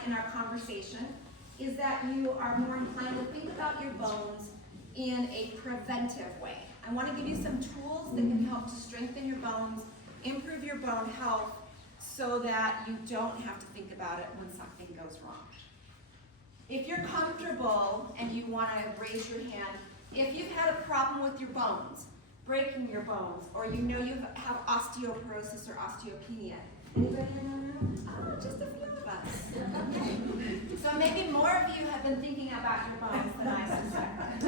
tonight in our conversation is that you are more inclined to think about your bones in a preventive way. I want to give you some tools that can help to strengthen your bones, improve your bone health, so that you don't have to think about it when something goes wrong. If you're comfortable and you want to raise your hand, if you've had a problem with your bones, breaking your bones, or you know you have osteoporosis or osteopenia. Anybody in the room? Oh, just a few of us. Okay. So maybe more of you have been thinking about your bones than I suspect.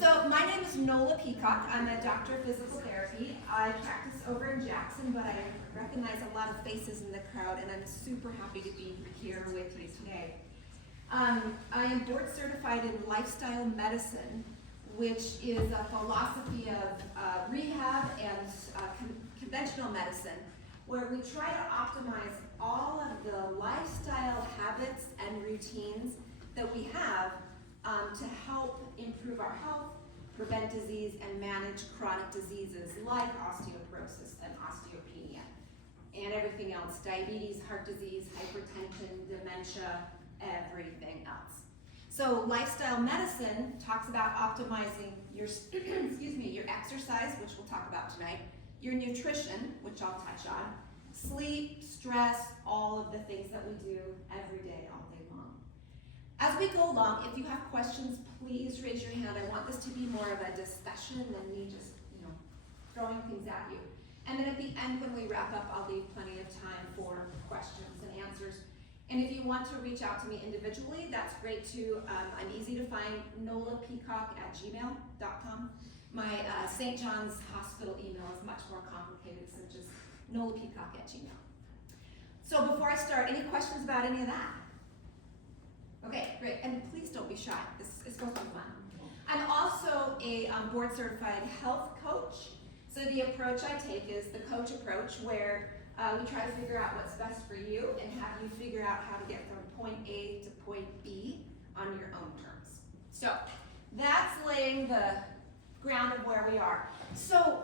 So my name is Nola Peacock. I'm a doctor of physical therapy. I practice over in Jackson, but I recognize a lot of faces in the crowd, and I'm super happy to be here with you today. I am board certified in lifestyle medicine, which is a philosophy of rehab and conventional medicine, where we try to optimize all of the lifestyle habits and routines that we have to help improve our health, prevent disease, and manage chronic diseases like osteoporosis and osteopenia, and everything else, diabetes, heart disease, hypertension, dementia, everything else. So lifestyle medicine talks about optimizing your, your exercise, which we'll talk about tonight, your nutrition, which I'll touch on, sleep, stress, all of the things that we do every day, all day long. As we go along, if you have questions, please raise your hand. I want this to be more of a discussion than me just, throwing things at you. And then at the end, when we wrap up, I'll leave plenty of time for questions and answers. And if you want to reach out to me individually, that's great too. I'm easy to find, nolapeacock@gmail.com. My St. John's Hospital email is much more complicated, so just nolapeacock@gmail. So before I start, any questions about any of that? Okay, great, and please don't be shy. This is supposed to be fun. I'm also a board certified health coach. So the approach I take is the coach approach, where we try to figure out what's best for you and have you figure out how to get from point A to point B on your own terms. So that's laying the ground of where we are. So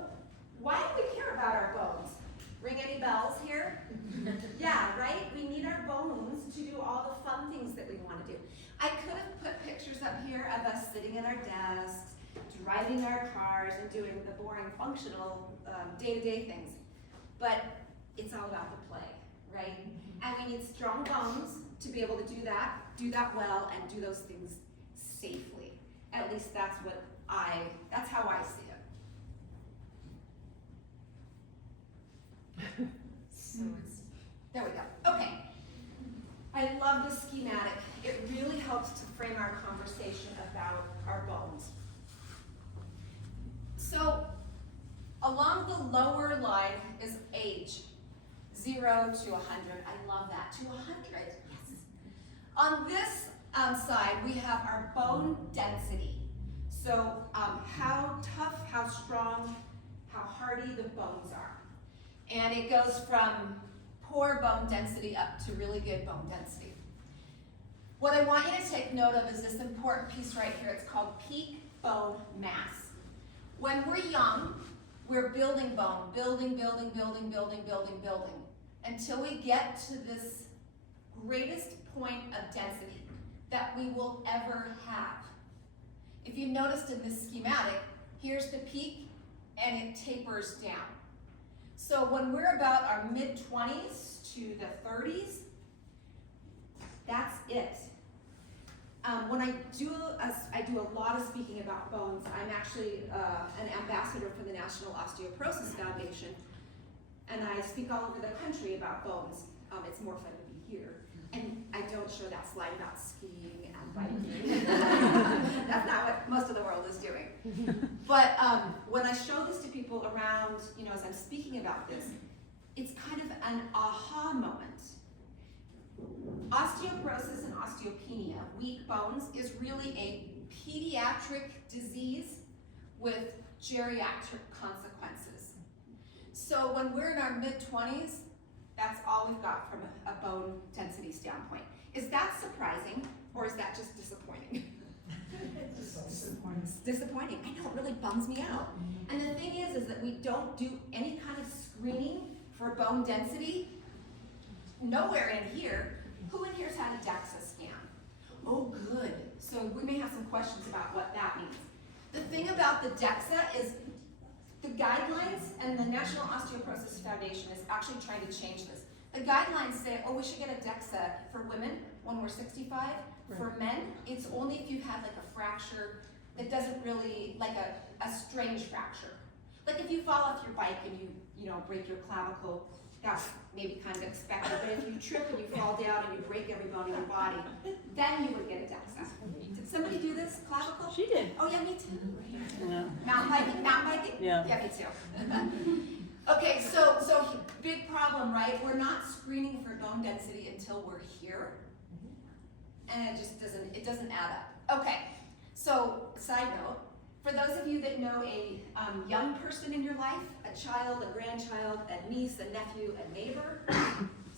why do we care about our bones? Ring any bells here? Yeah, right? We need our bones to do all the fun things that we want to do. I could have put pictures up here of us sitting at our desks, driving our cars, and doing the boring functional day-to-day things. But it's all about the play, right? And we need strong bones to be able to do that well, and do those things safely. At least that's how I see it. There we go. Okay. I love this schematic. It really helps to frame our conversation about our bones. So, along the lower line is age. 0 to 100. I love that. To 100. Yes. On this side, we have our bone density. So how tough, how strong, how hardy the bones are. And it goes from poor bone density up to really good bone density. What I want you to take note of is this important piece right here. It's called peak bone mass. When we're young, we're building bone, building, until we get to this greatest point of density that we will ever have. If you noticed in this schematic, here's the peak and it tapers down. So when we're about our mid-20s to the 30s, that's it. When I do a lot of speaking about bones. I'm actually an ambassador for the National Osteoporosis Foundation, and I speak all over the country about bones. It's more fun to be here. And I don't show that slide about skiing and biking. That's not what most of the world is doing. But when I show this to people around, as I'm speaking about this, it's kind of an aha moment. Osteoporosis and osteopenia, weak bones, is really a pediatric disease with geriatric consequences. So when we're in our mid-20s, that's all we've got from a bone density standpoint. Is that surprising, or is that just disappointing? It's disappointing. I know, it really bums me out. And the thing is that we don't do any kind of screening for bone density. Nowhere in here. Who in here's had a DEXA scan? Oh, good. So we may have some questions about what that means. The thing about the DEXA is the guidelines, and the National Osteoporosis Foundation is actually trying to change this. The guidelines say, oh, we should get a DEXA for women when we're 65. Right. For men, it's only if you've had like a fracture that doesn't really, like a strange fracture. Like if you fall off your bike and you know, break your clavicle, that's maybe kind of expected. But if you trip and you fall down and you break every bone in your body, then you would get a DEXA. Did somebody do this clavicle? She did. Oh yeah, me too. Yeah. Mountain biking? Mountain biking? Yeah. Yeah, me too. Okay, so big problem, right? We're not screening for bone density until we're here, and it just doesn't add up. Okay, so side note, for those of you that know a young person in your life, a child, a grandchild, a niece, a nephew, a neighbor,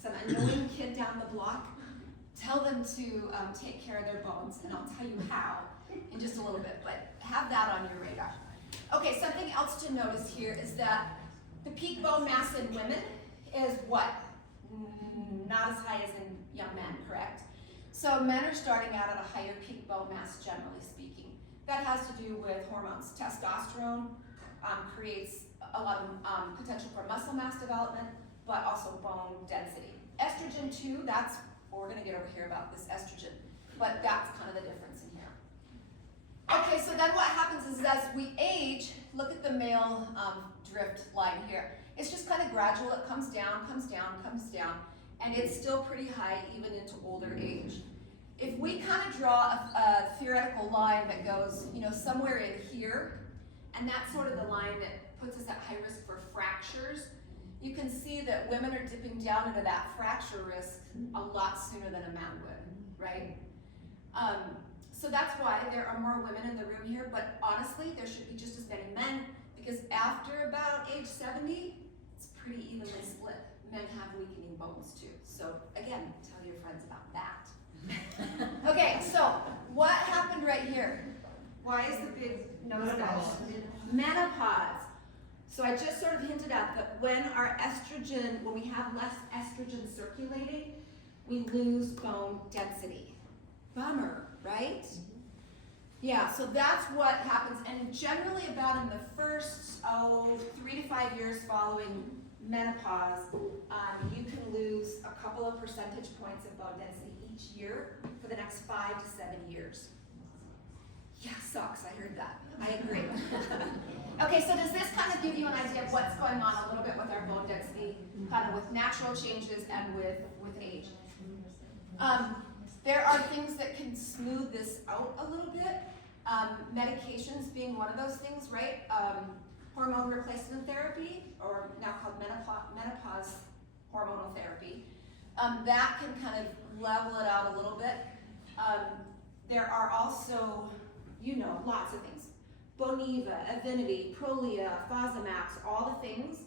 some annoying kid down the block, tell them to take care of their bones, and I'll tell you how in just a little bit, but have that on your radar. Okay, something else to notice here is that the peak bone mass in women is what? Not as high as in young men, correct? So men are starting out at a higher peak bone mass, generally speaking. That has to do with hormones. Testosterone creates a lot of potential for muscle mass development, but also bone density. Estrogen too, that's, we're gonna get over here about this estrogen, but that's kind of the difference in here. Okay, so then what happens is as we age, look at the male drift line here. It's just kind of gradual, it comes down, comes down, comes down, and it's still pretty high even into older age. If we kind of draw a theoretical line that goes, you know, somewhere in here, and that's sort of the line that puts us at high risk for fractures, you can see that women are dipping down into that fracture risk a lot sooner than a man would, right? So that's why there are more women in the room here, but honestly, there should be just as many men, because after about age 70, it's pretty evenly split. Men have weakening bones too. So again, tell your friends about that. Okay, so what happened right here? Why is the big nosedive? Menopause. So I just sort of hinted at that when our estrogen, when we have less estrogen circulating, we lose bone density. Bummer, right? Yeah, so that's what happens, and generally about in the first 3 to 5 years following menopause, you can lose a couple of percentage points of bone density each year for the next 5 to 7 years. Yeah, sucks, I heard that. I agree. Okay, so does this kind of give you an idea of what's going on a little bit with our bone density, kind of with natural changes and with age? There are things that can smooth this out a little bit. Medications being one of those things, right? Hormone replacement therapy, or now called menopause hormonal therapy. That can kind of level it out a little bit. There are also, you know, lots of things. Boniva, Avinity, Prolia, Fosamax, all the things.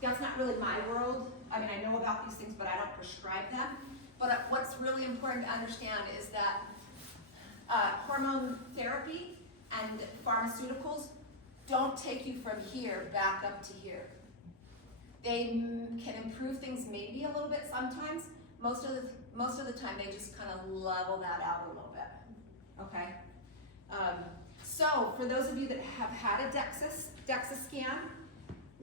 That's not really my world. I mean, I know about these things, but I don't prescribe them. But what's really important to understand is that hormone therapy and pharmaceuticals don't take you from here back up to here. They can improve things maybe a little bit sometimes. Most of the time they just kind of level that out a little bit. Okay. So for those of you that have had a DEXA scan,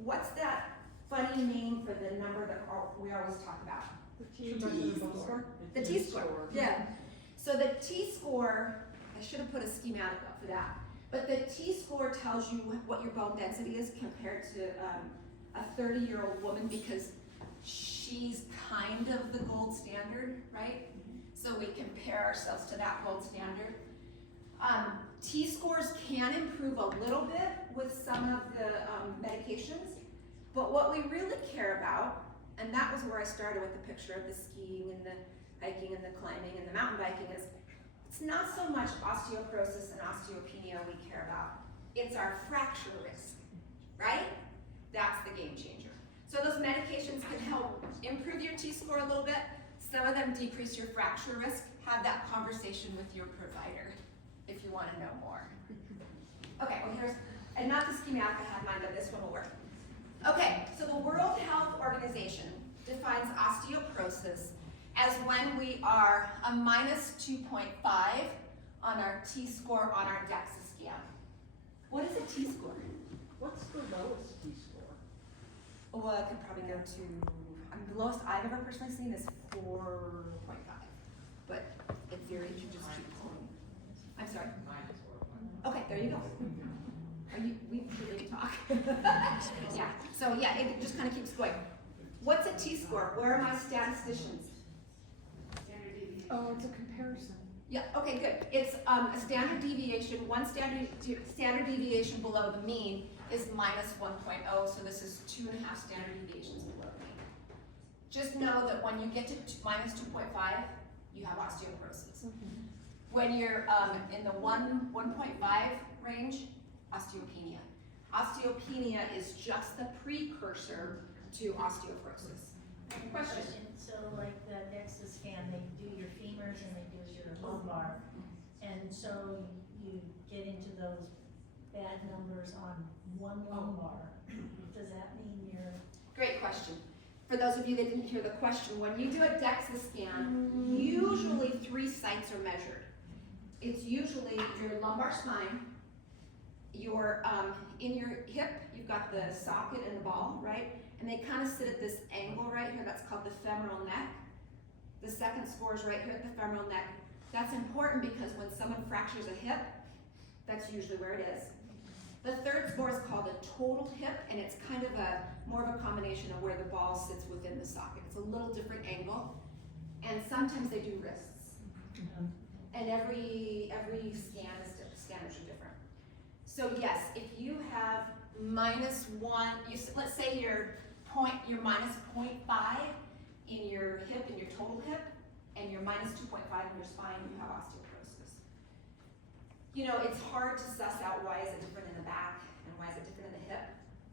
what's that funny name for the number that we always talk about? The T-score. Yeah. So the T-score, I should have put a schematic up for that. But the T-score tells you what your bone density is compared to a 30-year-old woman, because she's kind of the gold standard, right? So we compare ourselves to that gold standard. T-scores can improve a little bit with some of the medications, but what we really care about, and that was where I started with the picture of the skiing and the hiking and the climbing and the mountain biking, is it's not so much osteoporosis and osteopenia we care about. It's our fracture risk, right? That's the game changer. So those medications can help improve your T-score a little bit. Some of them decrease your fracture risk. Have that conversation with your provider if you want to know more. Okay, well here's, and not the schematic I had in mind, but this one will work. Okay, so the World Health Organization defines osteoporosis as when we are a minus 2.5 on our T-score on our DEXA scan. What is a T-score? What's the lowest T-score? Well, I could probably go to, the lowest I've ever personally seen is 4.5. But in theory, you should just keep pulling. I'm sorry? Okay, there you go. We really talk. Yeah, so yeah, it just kind of keeps going. What's a T-score? Where are my statisticians? Oh, it's a comparison. Yeah, okay, good. It's a standard deviation. One standard deviation below the mean is minus 1.0, so this is 2.5 standard deviations below the mean. Just know that when you get to minus 2.5, you have osteoporosis. When you're in the 1.5 range, osteopenia. Osteopenia is just the precursor to osteoporosis. Question. So like the DEXA scan, they do your femurs and they do your lumbar. And so you get into those bad numbers on one lumbar. Does that mean you're... Great question. For those of you that didn't hear the question, when you do a DEXA scan, usually 3 sites are measured. It's usually your lumbar spine, your in your hip, you've got the socket and the ball, right? And they kind of sit at this angle right here, that's called the femoral neck. The second score is right here at the femoral neck. That's important because when someone fractures a hip, that's usually where it is. The third score is called a total hip, and it's kind of more of a combination of where the ball sits within the socket. It's a little different angle, and sometimes they do wrists. And every scanners are different. So yes, if you have -1, let's say you're minus 0.5 in your hip, in your total hip, and you're minus 2.5 in your spine, you have osteoporosis. You know, it's hard to suss out why is it different in the back and why is it different in the hip,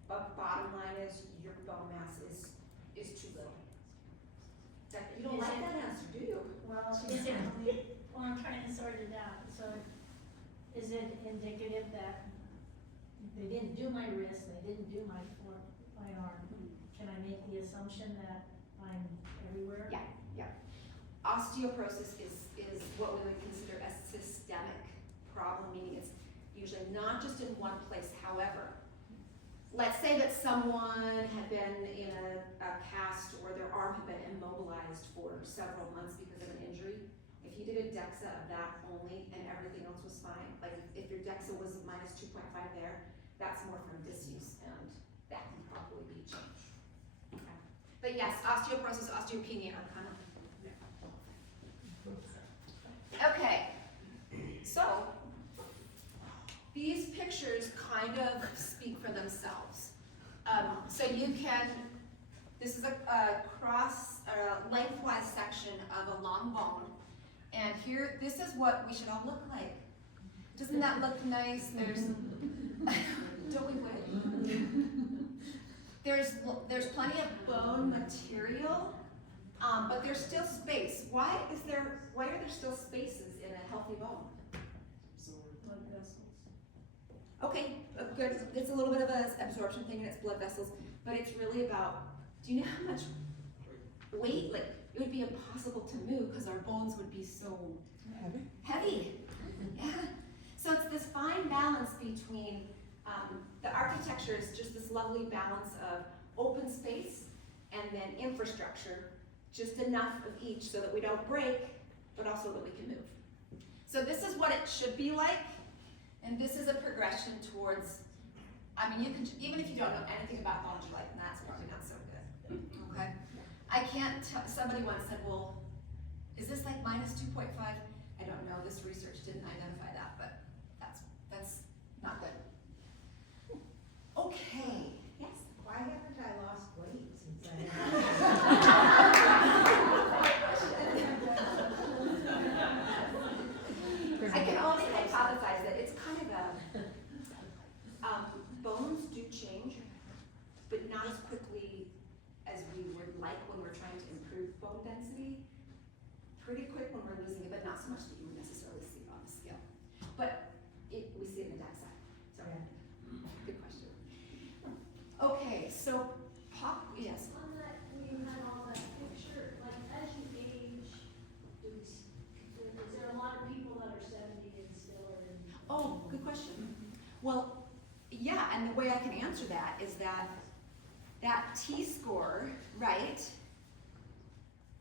but bottom line is your bone mass is too little. You don't like that answer, do you? Well, I'm trying to sort it out. So is it indicative that they didn't do my wrist, they didn't do my arm? Can I make the assumption that I'm everywhere? Yeah. Osteoporosis is what we would consider a systemic problem, meaning it's usually not just in one place. However, let's say that someone had been in a cast or their arm had been immobilized for several months because of an injury. If you did a DEXA of that only and everything else was fine, like if your DEXA was minus 2.5 there, that's more from disuse, and that can probably be changed. Okay. But yes, osteoporosis, osteopenia are kind of... Okay, so these pictures kind of speak for themselves. So you can, this is a lengthwise section of a long bone, and here, this is what we should all look like. Doesn't that look nice? There's, don't we wish? There's plenty of bone material, but there's still space. Why are there still spaces in a healthy bone? Blood vessels. Okay, good. It's a little bit of an absorption thing and it's blood vessels, but it's really about, do you know how much weight, like it would be impossible to move because our bones would be so heavy. Yeah. So it's this fine balance between, the architecture is just this lovely balance of open space and then infrastructure, just enough of each so that we don't break, but also that we can move. So this is what it should be like, and this is a progression towards, I mean, you can, even if you don't know anything about bones, you're like, that's probably not so good, okay? I can't tell, somebody once said, well, is this like minus 2.5? I don't know, this research didn't identify that, but that's not good. Okay, yes? Why haven't I lost weight since I I can only hypothesize that it's kind of bones do change, but not as quickly as we would like when we're trying to improve bone density. Pretty quick when we're losing it, but not so much that you would necessarily see on the scale. But we see it in the DEXA. So, good question. Okay, so yes. On that, when you had all that picture, like as you age, Well, yeah, and the way I can answer that is that T-score, right?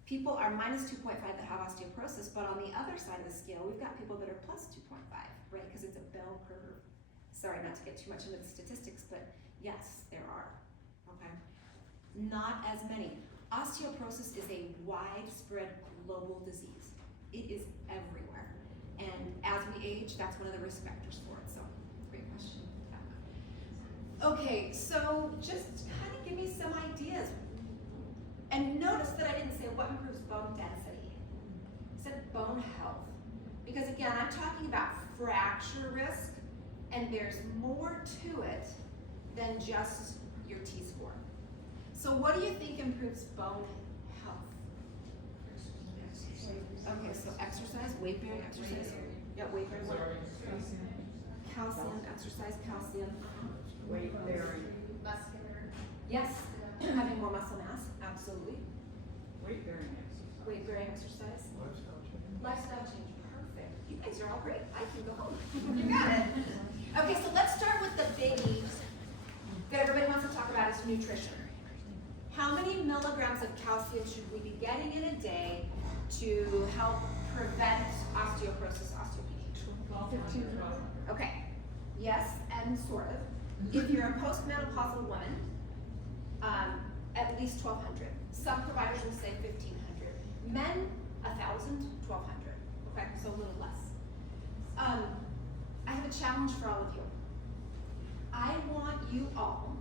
People are minus 2.5 that have osteoporosis, but on the other side of the scale, we've got people that are plus 2.5, right? Because it's a bell curve. Sorry, not to get too much into the statistics, but yes, there are, okay? Not as many. Osteoporosis is a widespread global disease. It is everywhere. And as we age, that's one of the risk factors for it, so great question. Okay, so just kind of give me some ideas. And notice that I didn't say what improves bone density. I said bone health. Because again, I'm talking about fracture risk, and there's more to it than just your T-score. So what do you think improves bone health? Okay, so exercise, weight-bearing exercise. Yeah, weight-bearing. Calcium, exercise, calcium. Weight bearing. Muscular. Yes, having more muscle mass, absolutely. Weight bearing exercise. Weight-bearing exercise. Lifestyle change, perfect. You guys are all great. I can go home. You got it. Okay, so let's start with the biggie that everybody wants to talk about is nutrition. How many milligrams of calcium should we be getting in a day to help prevent osteoporosis, osteopenia? Okay, yes, and sort of. If you're a postmenopausal woman, at least 1,200. Some providers will say 1,500. Men, 1,000, 1,200. Okay, so a little less. I have a challenge for all of you. I want you all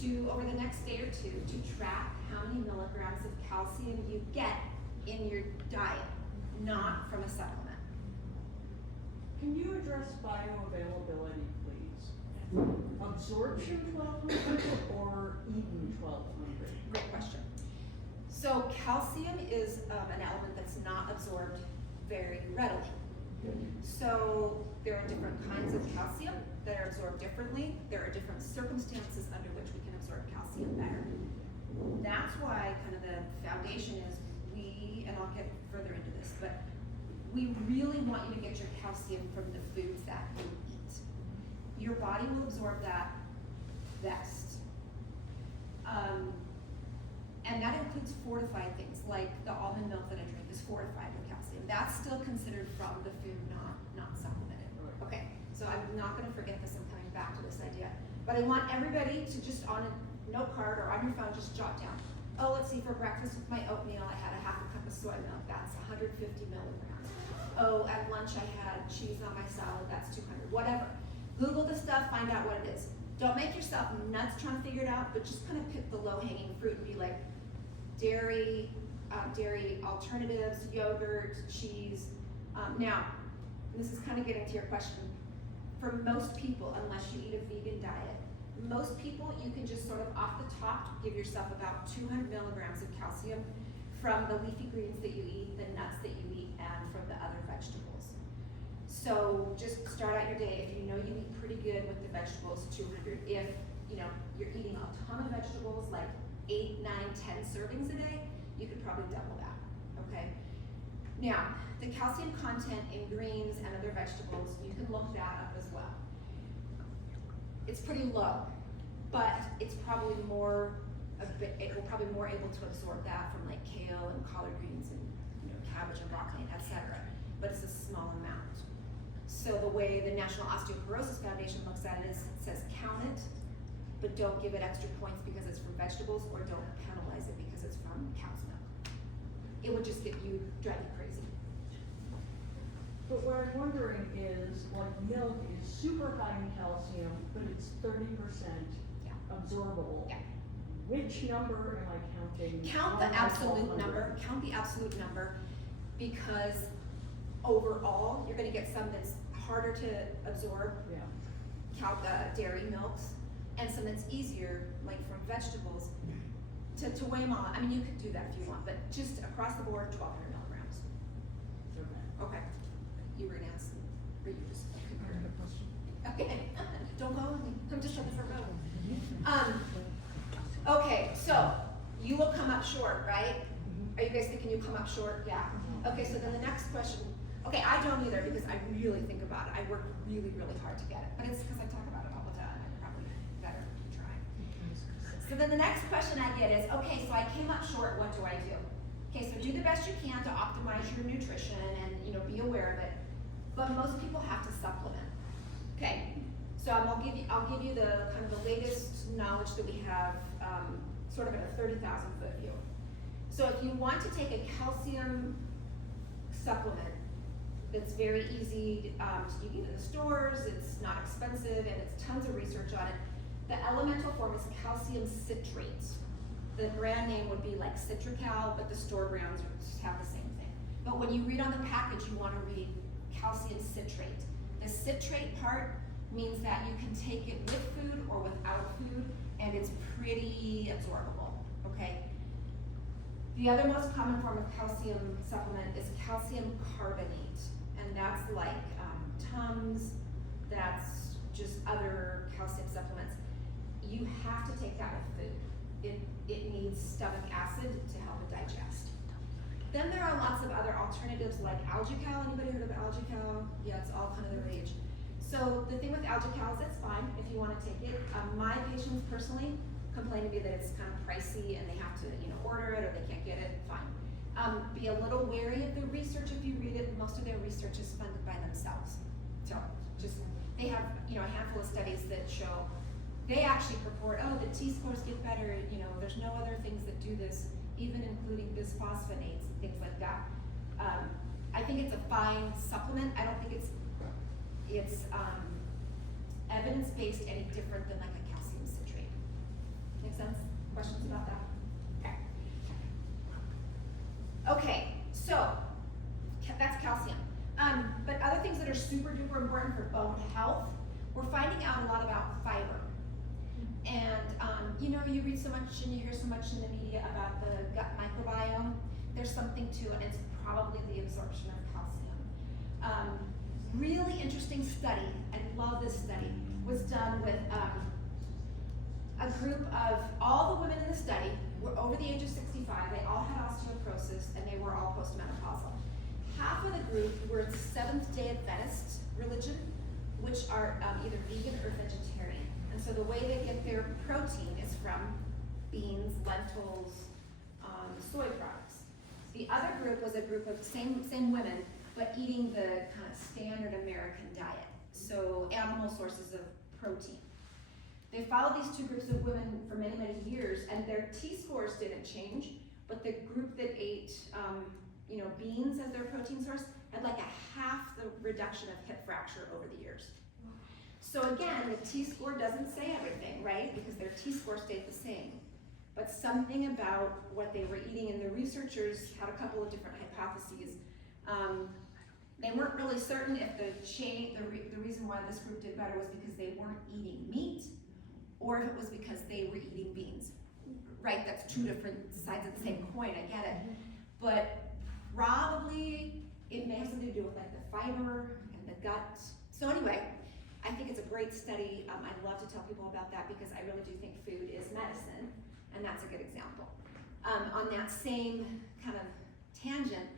to, over the next day or two, to track how many milligrams of calcium you get in your diet, not from a supplement. Can you address bioavailability, please? Absorption 1,200 or eaten 1,200? Great question. So calcium is an element that's not absorbed very readily. So there are different kinds of calcium that are absorbed differently. There are different circumstances under which we can absorb calcium better. That's why kind of the foundation is and I'll get further into this, but we really want you to get your calcium from the foods that you eat. Your body will absorb that best. And that includes fortified things, like the almond milk that I drink is fortified with calcium. That's still considered from the food, not supplemented. Okay, so I'm not gonna forget this, I'm coming back to this idea. But I want everybody to just on a note card or on your phone, just jot down. Oh, let's see, for breakfast with my oatmeal, I had a half a cup of soy milk, that's 150 milligrams. Oh, at lunch I had cheese on my salad, that's 200, whatever. Google the stuff, find out what it is. Don't make yourself nuts trying to figure it out, but just kind of pick the low-hanging fruit and be like, dairy alternatives, yogurt, cheese. Now, this is kind of getting to your question. For most people, unless you eat a vegan diet, most people, you can just sort of off the top give yourself about 200 milligrams of calcium from the leafy greens that you eat, the nuts that you eat, and from the other vegetables. So just start out your day. If you know you eat pretty good with the vegetables, 200. If you know you're eating a ton of vegetables, like 8, 9, 10 servings a day, you could probably double that, okay? Now, the calcium content in greens and other vegetables, you can look that up as well. It's pretty low, but it's probably more, it will probably more able to absorb that from like kale and collard greens and cabbage and broccoli, etc. But it's a small amount. So the way the National Osteoporosis Foundation looks at it is it says count it, but don't give it extra points because it's from vegetables, or don't penalize it because it's from cow's milk. It would just drive you crazy. But what I'm wondering is, like, milk is super high in calcium, but it's 30% absorbable. Yeah. Which number am I counting? Count the absolute number. Count the absolute number, because overall you're going to get some that's harder to absorb. Yeah. Count the dairy milks, and some that's easier, like from vegetables. To weigh them all. I mean, you could do that if you want, but just across the board, 1,200 milligrams. Okay. You were gonna ask, or you just? Okay. Don't go with me. I'm just on the front row. Okay, so you will come up short, right? Are you guys thinking you come up short? Yeah. Okay, so then the next question, Okay, I don't either because I really think about it. I work really, really hard to get it, but it's because I talk about it all the time. I probably better try. So then the next question I get is, okay, so I came up short, what do I do? Okay, so do the best you can to optimize your nutrition and, be aware of it, but most people have to supplement. Okay, so I'll give you the kind of the latest knowledge that we have, sort of at a 30,000 foot view. So if you want to take a calcium supplement that's very easy, you get in the stores, it's not expensive, and it's tons of research on it. The elemental form is calcium citrate. The brand name would be like Citracal, but the store brands have the same thing. But when you read on the package, you want to read calcium citrate. The citrate part means that you can take it with food or without food, and it's pretty absorbable, okay? The other most common form of calcium supplement is calcium carbonate, and that's like Tums, that's just other calcium supplements. You have to take that with food. It needs stomach acid to help it digest. Then there are lots of other alternatives like Algacal. Anybody heard of Algacal? Yeah, it's all kind of the rage. So the thing with Algacal is it's fine if you want to take it. My patients personally complain to me that it's kind of pricey and they have to order it or they can't get it, fine. Be a little wary of the research if you read it. Most of their research is funded by themselves. So just, they have a handful of studies that show, they actually purport, oh, the T-scores get better, there's no other things that do this, even including bisphosphonates and things like that. I think it's a fine supplement. I don't think it's evidence-based any different than like a calcium citrate. Make sense? Questions about that? Okay, so that's calcium. But other things that are super duper important for bone health, we're finding out a lot about fiber. And you read so much and you hear so much in the media about the gut microbiome. There's something to it, and it's probably the absorption of calcium. Really interesting study, I love this study, was done with a group of, all the women in the study were over the age of 65, they all had osteoporosis, and they were all postmenopausal. Half of the group were Seventh-day Adventist religion, which are either vegan or vegetarian. And so the way they get their protein is from beans, lentils, soy products. The other group was a group of same women, but eating the kind of standard American diet. So animal sources of protein. They followed these two groups of women for many, many years, and their T-scores didn't change, but the group that ate beans as their protein source had like a half the reduction of hip fracture over the years. So again, the T-score doesn't say everything, right? Because their T-score stayed the same. But something about what they were eating, and the researchers had a couple of different hypotheses. They weren't really certain if the reason why this group did better was because they weren't eating meat, or if it was because they were eating beans. Right, that's two different sides of the same coin, I get it. But probably it may have something to do with like the fiber and the gut. So anyway, I think it's a great study. I'd love to tell people about that because I really do think food is medicine, and that's a good example. On that same kind of tangent,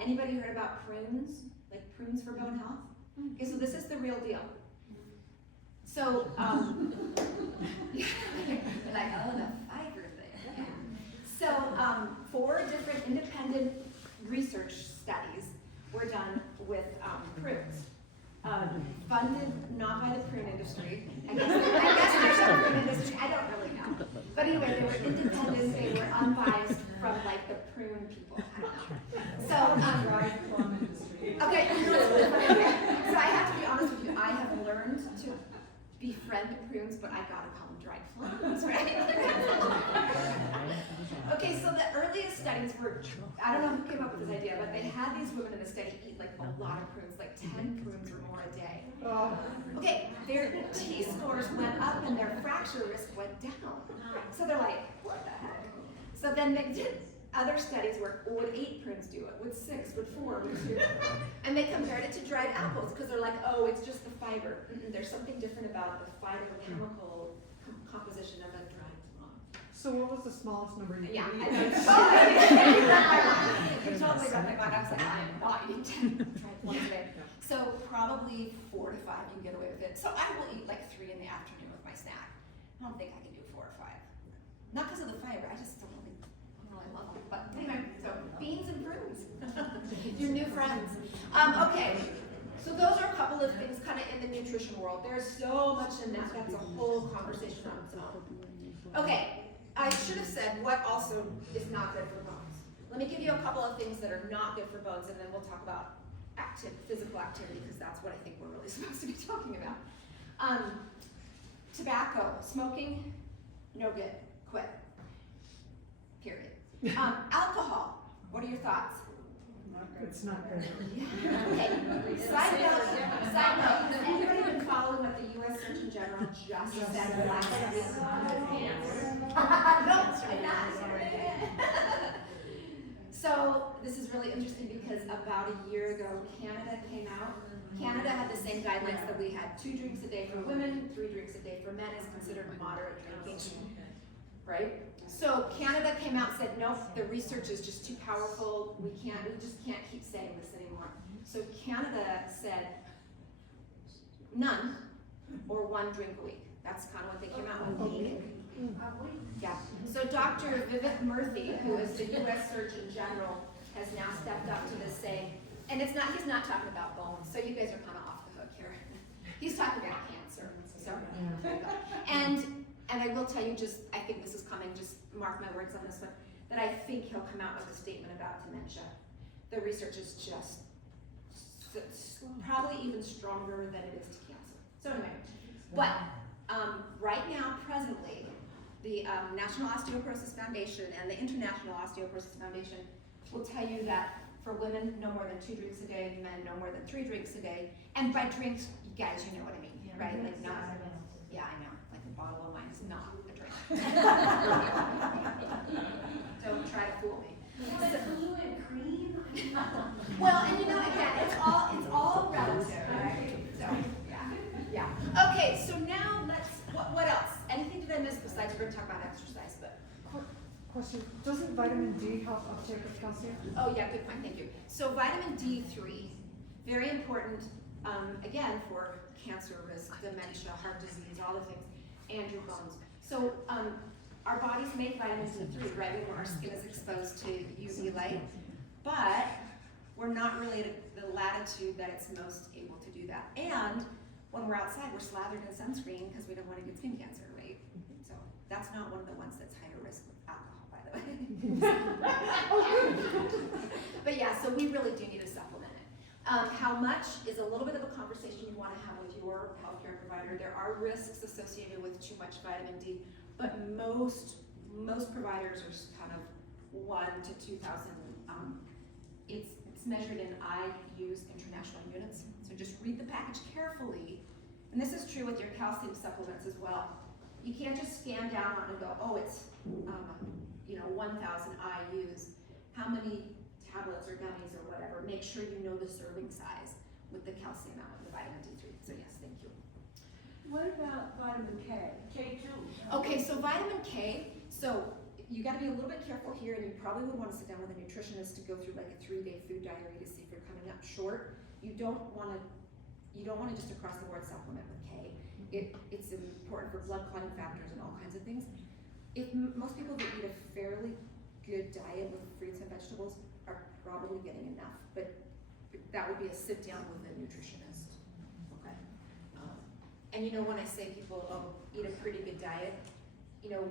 anybody heard about prunes? Like prunes for bone health? Okay, so this is the real deal. So, like, oh, the fiber thing. Yeah. So, 4 different independent research studies were done with prunes. Funded not by the prune industry. I guess there's a prune industry, I don't really know. But anyway, they were independent, they were unbiased from like the prune people. I don't know. So, okay, so I have to be honest with you, I have learned to befriend the prunes, but I gotta call them dried plums, right? Okay, so the earliest studies were, I don't know who came up with this idea, but they had these women in the study eat like a lot of prunes, like 10 prunes or more a day. Okay, their T-scores went up and their fracture risk went down. So they're like, what the heck? So then they did other studies where, would 8 prunes do it? Would 6? Would 4? Would 2? And they compared it to dried apples because they're like, oh, it's just the fiber. There's something different about the phytochemical composition of a dried plum. So what was the smallest number you could Yeah, eat? I know. You totally read my mind. I was like, I am not eating 10 once a day. So probably 4 to 5 you can get away with it. So I will eat like 3 in the afternoon with my snack. I don't think I can do 4 or 5. Not because of the fiber, I just don't really love them. But anyway, so beans and prunes. Your new friends. Okay, so those are a couple of things kind of in the nutrition world. There's so much in that. That's a whole conversation on its own. Okay, I should have said what also is not good for bones. Let me give you a couple of things that are not good for bones, and then we'll talk about physical activity, because that's what I think we're really supposed to be talking about. Tobacco, smoking, no good, quit. Period. Alcohol, what are your thoughts? It's not good. Okay, side note, has anybody been following what the U.S. Surgeon General just said last week? No, I'm not. So this is really interesting because about a year ago, Canada came out. Canada had the same guidelines that we had. 2 drinks a day for women, 3 drinks a day for men is considered moderate drinking, right? So Canada came out and said, nope, the research is just too powerful. We just can't keep saying this anymore. So Canada said none or 1 drink a week. That's kind of what they came out with. Yeah. So Dr. Vivek Murthy, who is the U.S. Surgeon General, has now stepped up to this saying, and he's not talking about bones, so you guys are kind of off the hook here. He's talking about cancer. So, and I will tell you, I think this is coming, just mark my words on this one, that I think he'll come out with a statement about dementia. The research is just probably even stronger than it is to cancer. So anyway, but right now, presently, the National Osteoporosis Foundation and the International Osteoporosis Foundation will tell you that for women, no more than 2 drinks a day, men, no more than 3 drinks a day. And by drinks, guys, you know what I mean, right? Like not, yeah, I know, like a bottle of wine is not a drink. Don't try to fool me. Blue and cream? Well, and again, it's all relative, right? So, yeah. Okay, so now what else? Anything did I miss besides we're going to talk about exercise, but. Question, doesn't vitamin D help uptake of calcium? Oh yeah, good point, thank you. So vitamin D3, very important, again, for cancer risk, dementia, heart disease, all the things, and your bones. So our bodies make vitamin D3, right, when our skin is exposed to UV light, but we're not really at the latitude that it's most able to do that. And when we're outside, we're slathered in sunscreen because we don't want to get skin cancer, right? So that's not one of the ones that's higher risk with alcohol, by the way. But yeah, so we really do need to supplement it. How much is a little bit of a conversation you want to have with your healthcare provider. There are risks associated with too much vitamin D, but most providers are kind of 1 to 2,000. It's measured in IU's international units. So just read the package carefully. And this is true with your calcium supplements as well. You can't just scan down on it and go, oh, it's 1,000 IUs. How many tablets or gummies or whatever? Make sure you know the serving size with the calcium out of the vitamin D3. So yes, thank you. What about vitamin K? K2? Okay, so vitamin K, so you gotta be a little bit careful here, and you probably would wanna sit down with a nutritionist to go through like a 3-day food diary to see if you're coming up short. You don't wanna just across the board supplement with K. It's important for blood clotting factors and all kinds of things. Most people that eat a fairly good diet with fruits and vegetables are probably getting enough, but that would be a sit down with a nutritionist. Okay. And when I say people eat a pretty good diet,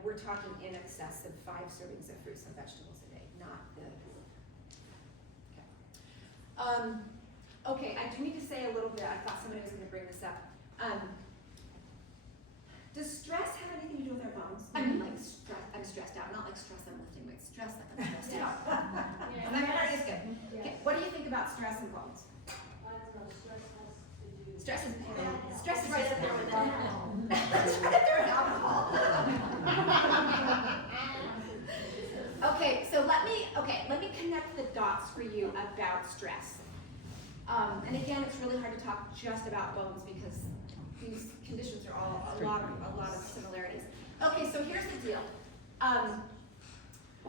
we're talking in excess of 5 servings of fruits and vegetables a day, not the. Okay. Okay, I do need to say a little bit. I thought somebody was going to bring this up. Does stress have anything to do with our bones? I mean, like I'm stressed out, not like stress I'm lifting weights. Stress like I'm stressed out. Yeah. That part is good. Okay, what do you think about stress and bones? Stress is right up there with alcohol. It's right up there with alcohol. Okay, so let me connect the dots for you about stress. And again, it's really hard to talk just about bones because these conditions are all a lot of similarities. Okay, so here's the deal.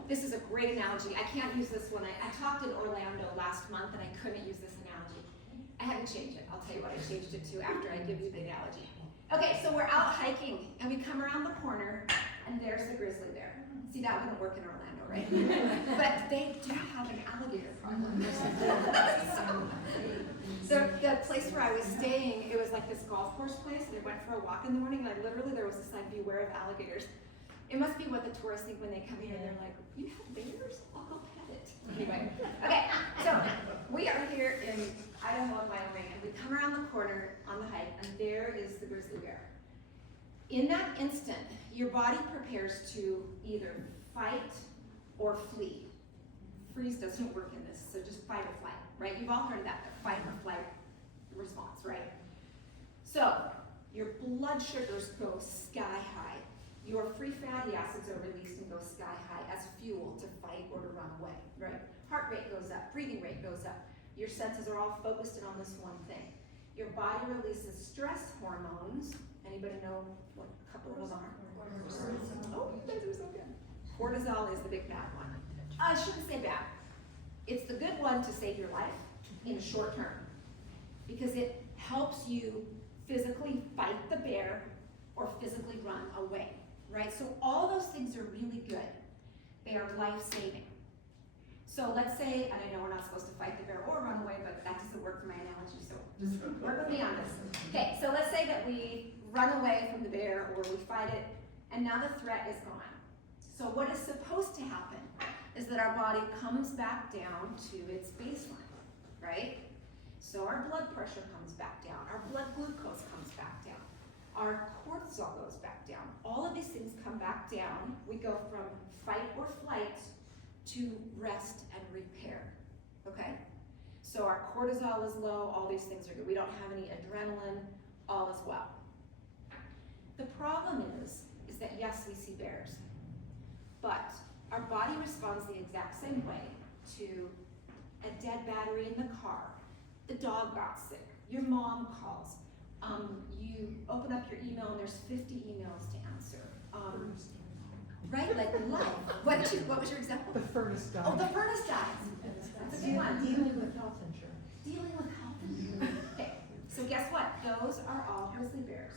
This is a great analogy. I can't use this one. I talked in Orlando last month and I couldn't use this analogy. I had to change it. I'll tell you what I changed it to after I give you the analogy. Okay, so we're out hiking and we come around the corner and there's the grizzly bear. See, that wouldn't work in Orlando, right? But they do have an alligator problem. So the place where I was staying, it was like this golf course place, and I went for a walk in the morning, and there was a sign, beware of alligators. It must be what the tourists think when they come here, they're like, you have bears? I'll go pet it. Anyway, okay, so we are here in Idaho and Wyoming, and we come around the corner on the hike, and there is the grizzly bear. In that instant, your body prepares to either fight or flee. Freeze doesn't work in this, so just fight or flight, right? You've all heard of that, the fight or flight response, right? So, your blood sugars go sky high. Your free fatty acids are released and go sky high as fuel to fight or to run away, right? Heart rate goes up, breathing rate goes up. Your senses are all focused in on this one thing. Your body releases stress hormones. Anybody know what a couple of those are? Oh, you guys are so good. Cortisol is the big bad one. I shouldn't say bad. It's the good one to save your life in the short term because it helps you physically fight the bear or physically run away, right? So all those things are really good. They are life-saving. So let's say, and I know we're not supposed to fight the bear or run away, but that doesn't work for my analogy, so just work with me on this. Okay, so let's say that we run away from the bear or we fight it, and now the threat is gone. So what is supposed to happen is that our body comes back down to its baseline, right? So our blood pressure comes back down, our blood glucose comes back down, our cortisol goes back down. All of these things come back down. We go from fight or flight to rest and repair, okay? So our cortisol is low, all these things are good. We don't have any adrenaline, all is well. The problem is that yes, we see bears, but our body responds the exact same way to a dead battery in the car, the dog got sick, your mom calls, you open up your email and there's 50 emails to answer. Right, like life. What was your example? The furnace died. Oh, the furnace dies. That's a good one. Dealing with health insurance. Dealing with health insurance. Okay, so guess what? Those are all grizzly bears.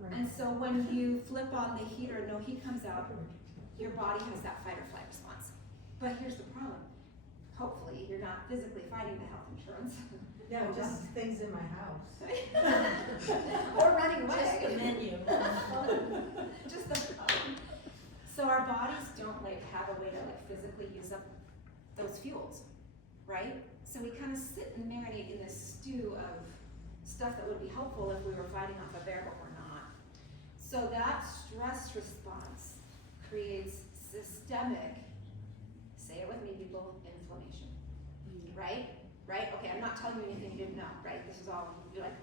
Right. And so when you flip on the heater, no heat comes out, your body has that fight or flight response. But here's the problem. Hopefully, you're not physically fighting the health insurance. No, just things in my house. Or running away. Just the menu. Just the So our bodies don't have a way to physically use up those fuels, right? So we kind of sit and marinate in this stew of stuff that would be helpful if we were fighting off a bear, but we're not. So that stress response creates systemic, say it with me people, inflammation, right? Right? Okay, I'm not telling you anything you didn't know, right? This is all, you're like,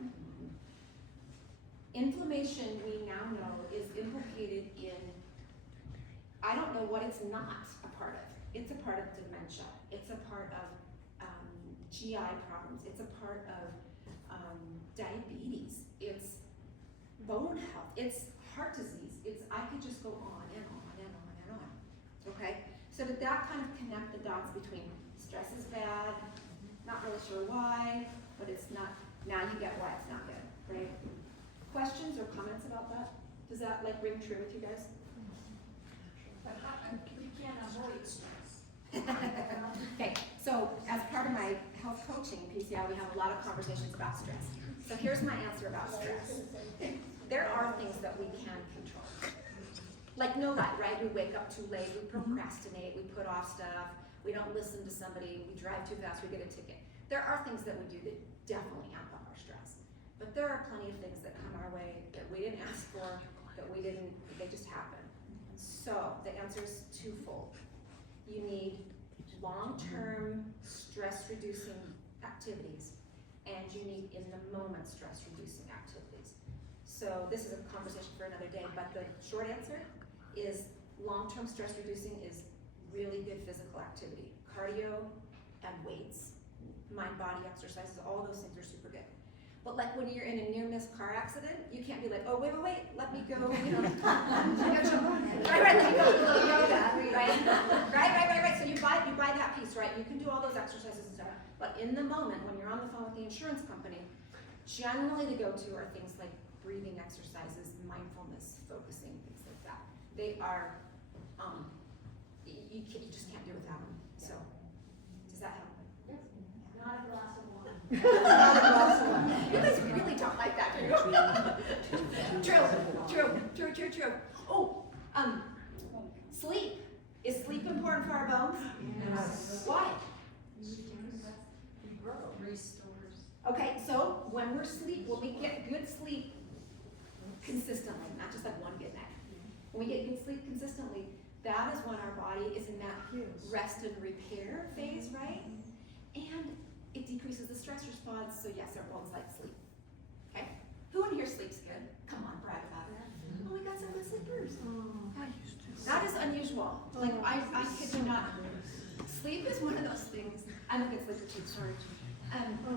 Inflammation, we now know, is implicated in, I don't know what it's not a part of. It's a part of dementia. It's a part of GI problems. It's a part of diabetes. It's bone health. It's heart disease. I could just go on and on and on and on. Okay? So did that kind of connect the dots between stress is bad, not really sure why, but it's not, now you get why it's not good, right? Questions or comments about that? Does that ring true with you guys? We can't avoid stress. Okay, so as part of my health coaching PCI, we have a lot of conversations about stress. So here's my answer about stress. There are things that we can control. Like no light, right? We wake up too late, we procrastinate, we put off stuff, we don't listen to somebody, we drive too fast, we get a ticket. There are things that we do that definitely amp up our stress. But there are plenty of things that come our way that we didn't ask for, they just happen. So the answer is twofold. You need long-term stress-reducing activities, and you need in-the-moment stress-reducing activities. So this is a conversation for another day, but the short answer is long-term stress-reducing is really good physical activity. Cardio and weights, mind-body exercises, all those things are super good. But when you're in a near-miss car accident, you can't be like, oh, wait, let me go, right, let me go, exercises and stuff, but in the moment, when you're on the phone with the insurance company, generally the go-to are things like breathing exercises, mindfulness, focusing, things like that. They are, you just can't do without them, so, does that help? Not a glass of wine. You guys really don't like that, do you? True. Oh, sleep. Is sleep important for our bones? Yes. Why? Restores. Okay, so when we get good sleep consistently, not just like one good night. When we get good sleep consistently, that is when our body is in that rest and repair phase, right? And it decreases the stress response, so yes, our bones like sleep. Okay? Who in here sleeps good? Come on, brag about it. Oh, we got some good sleepers. Okay. That is unusual. Like, I kid you not. Sleep is one of those things. I'm a good sleeper too, sorry.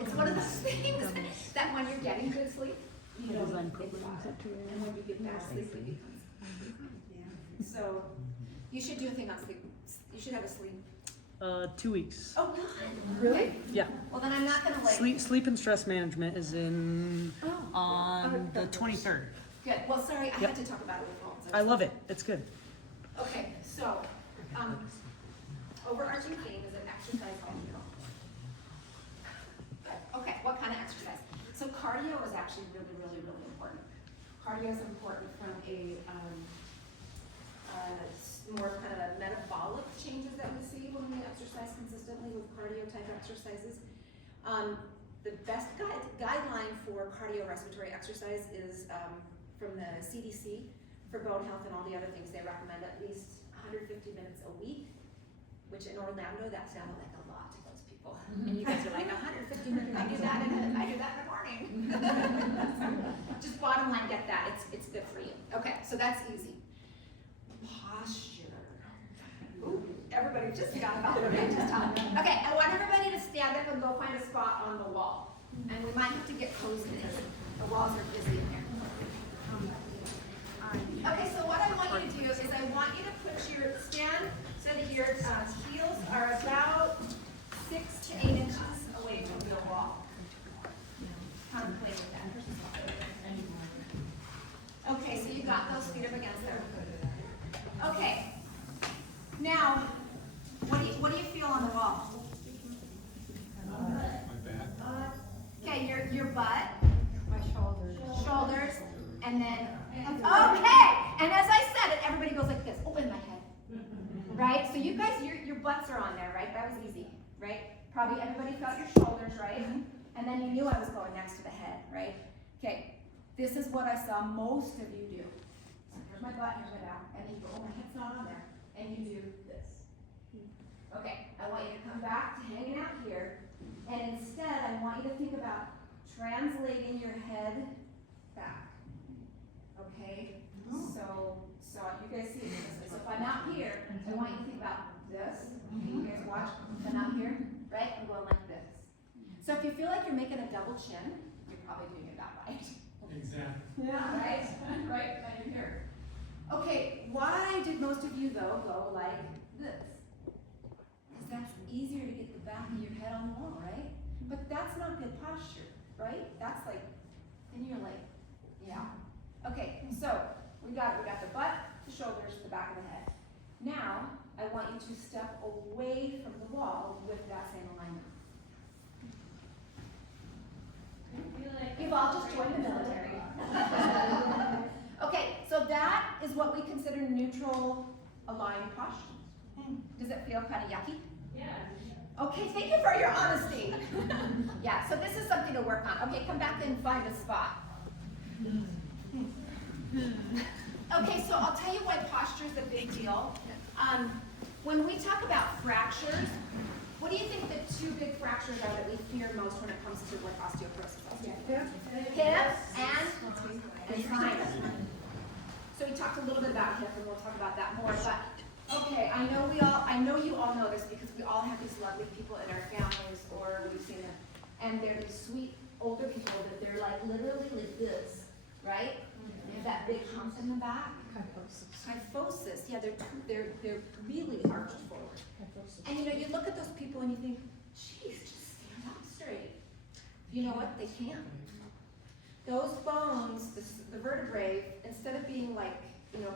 It's one of those things that when you're getting good sleep, you don't think about it. And when you get bad sleep, it becomes. So, you should do a thing on sleep. You should have a sleep. 2 weeks. Oh, good. Really? Yeah. Well, then I'm not gonna like. Sleep and stress management is on the 23rd. Good. Well, sorry, I Yep. had to talk about it with phones. I love it. It's good. Okay, so, overarching theme is an exercise cardio. Okay, what kind of exercise? So cardio is actually really important. Cardio is important from a more kind of metabolic changes that we see when we exercise consistently with cardio type exercises. The best guideline for cardiorespiratory exercise is from the CDC for bone health and all the other things. They recommend at least 150 minutes a week, which in Orlando that sounded like a lot to those people. And you guys are like 150 minutes. I do that in the morning. Just bottom line, get that. It's good for you. Okay, so that's easy. Posture. Ooh, everybody just got about it. Okay, just tell me. Okay, I want everybody to stand up and go find a spot on the wall. And we might have to get cozy because the walls are busy in here. Okay, so what I want you to do is I want you to put your stand so that your heels are about 6 to 8 inches away from the wall. Kind of play with that. Okay, so you got those feet up against there. Okay. Now, what do you feel on the wall? Okay, your butt, My shoulders. and then okay. And as I said it, everybody goes like this. Oh, in my head. Right? So you guys, your butts are on there, right? That was easy, right? Probably everybody felt your shoulders, right? And then you knew I was going next to the head, right? Okay. This is what I saw most of you do. So here's my butt, here's my back, and then you go, oh, my head's not on there, and you do this. Okay, I want you to come back to hanging out here, and instead I want you to think about translating your head back. Okay? So you guys see this. So if I'm out here, I want you to think about this. You guys watch. If I'm out here, right? I'm going like this. So if you feel like you're making a double chin, you're probably doing it that right. Exactly. Yeah, right? Right, right in here. Okay, why did most of you though go like this? Because that's easier to get the back of your head on the wall, right? But that's not good posture, right? That's like, and you're like, yeah. Okay, so we got the butt, the shoulders, the back of the head. Now, I want you to step away from the wall with that same alignment. You've all just joined the military. Okay, so that is what we consider neutral aligned posture. Does it feel kind of yucky? Yeah. Okay, thank you for your honesty. Yeah, so this is something to work on. Okay, come back and find a spot. Okay, so I'll tell you why posture is a big deal. When we talk about fractures, what do you think the two big fractures are that we fear most when it comes to like osteoporosis? Hip and spine. So we talked a little bit about hip, and we'll talk about that more. But okay, I know you all know this because we all have these lovely people in our families, or we've seen them, and they're these sweet older people that they're like literally like this, right? They have that big hump in the back. Kyphosis. Yeah, they're really arched forward. And you know, you look at those people and you think, geez, just stand up straight. You know what? They can't. Those bones, the vertebrae, instead of being like,